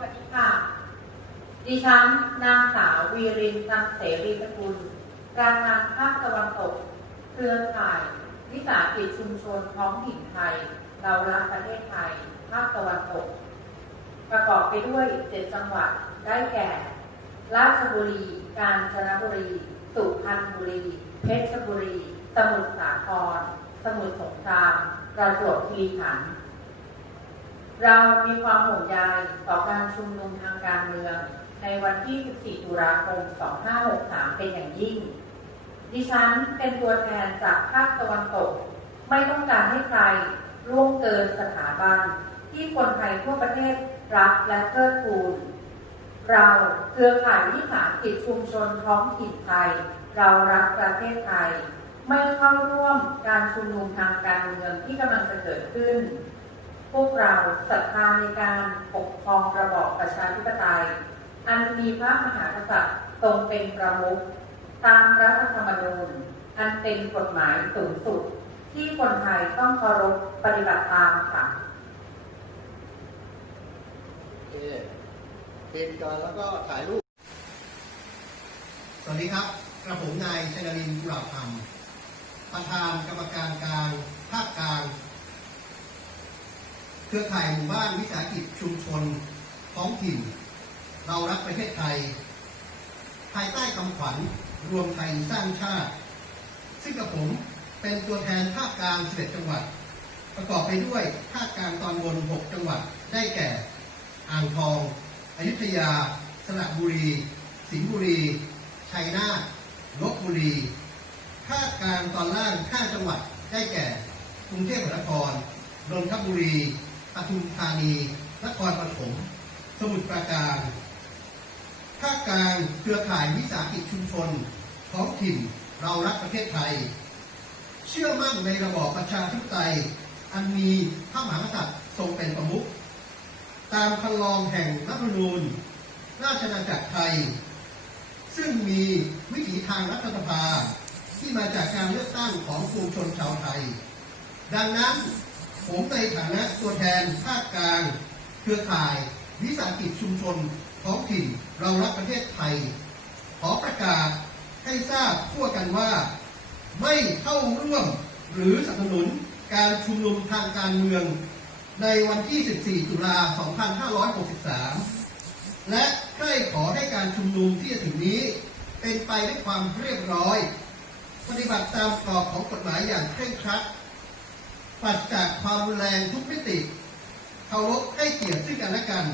วัสดีค่ะ ดิฉันนางสาววีรินทร์ตันเสรีสกุลแรงงานภาคตะวันตก เครือข่าย วิสาหกิจชุมชนท้องถิ่นไทย เรารักประเทศไทย ภาคตะวันตก ประกอบไปด้วยเจ็ดจังหวัด ได้แก่ ราชบุรี กาญจนบุรี สุพรรณบุรี เพชรบุรี สมุทรสาคร สมุทรสงครามประจวบคีรีขันธ์ เรามีความห่วงใยต่อการชุมนุมทางการเมือง ในวันที่ 14 ตุลาคม 2563 เป็นอย่างยิ่ง ดิฉันเป็นตัวแทนจากภาคตะวันตก ไม่ต้องการให้ใครล่วงเกินสถาบัน ที่คนไทยทั่วประเทศรักและเทิดทูน เราเครือข่ายวิสาหกิจชุมชนท้องถิ่นไทย เรารักประเทศไทย ไม่เข้าร่วมการชุมนุมทางการเมืองที่กำลังจะเกิดขึ้น เราศรัทธาในการปกครองระบอบประชาธิปไตย อันมีพระมหากษัตริย์ทรงเป็นประมุขตามรัฐธรรมนูญ อันเป็นกฎหมายสูงสุด ที่คนไทยต้องเคารพปฏิบัติตามค่ะโอเคเกณฑ์การแล้วก็ถ่ายรูป สวัสดีครับกระผมนายชนรินกุหลาบธรรมประธานกรรมการกลางภาคกลาง รือข่ายหมู่บ้านวิสาหกิจชุมชนท้องถิ่น เรารักประเทศไทย ภายใต้คำขวัญรวมไทยสร้างชาติ ซึ่งกับผมเป็นตัวแทนภาคกลาง11จังหวัด ประกอบไปด้วยภาคกลางตอนบน 6 จังหวัดได้แก่ อ่างทอง อยุธยา สระบุรี สิงห์บุรี ชัยนาทลบบุรี ภาคกลางตอนล่าง 5 จังหวัดได้แก่ กรุงเทพมหานครนนทบุรี ปทุมธานี นครปฐม สมุทรปราการ ภาคกลางเครือข่ายวิสาหกิจชุมชนท้องถิ่นเรารักประเทศไทย เชื่อมั่นในระบอบประชาธิปไตย อันมีพระมหากษัตริย์ทรงเป็นประมุข ตามคันลองแห่งรัฐธรรมนูญ ราชอาณาจักรไทย ซึ่งมีวิถีทางรัฐสภาที่มาจากการเลือกตั้งของปวงชนชาวไทย ดังนั้น ผมในฐานะตัวแทนภาคกลาง เครือข่าย วิสาหกิจชุมชนท้องถิ่นเรารักประเทศไทย ขอประกาศให้ทราบทั่วกันว่า ไม่เข้าร่วมหรือสนับสนุนการชุมนุมทางการเมือง ในวันที่ 14 ตุลา 2563 และใคร่ขอให้การชุมนุมที่จะถึงนี้ เป็นไปด้วยความเรียบร้อย ปฏิบัติตามกรอบของกฎหมายอย่างเคร่งครัด ปัดจากความรุนแรงทุกมิติเคารพให้เกียรติซึ่งกันและกัน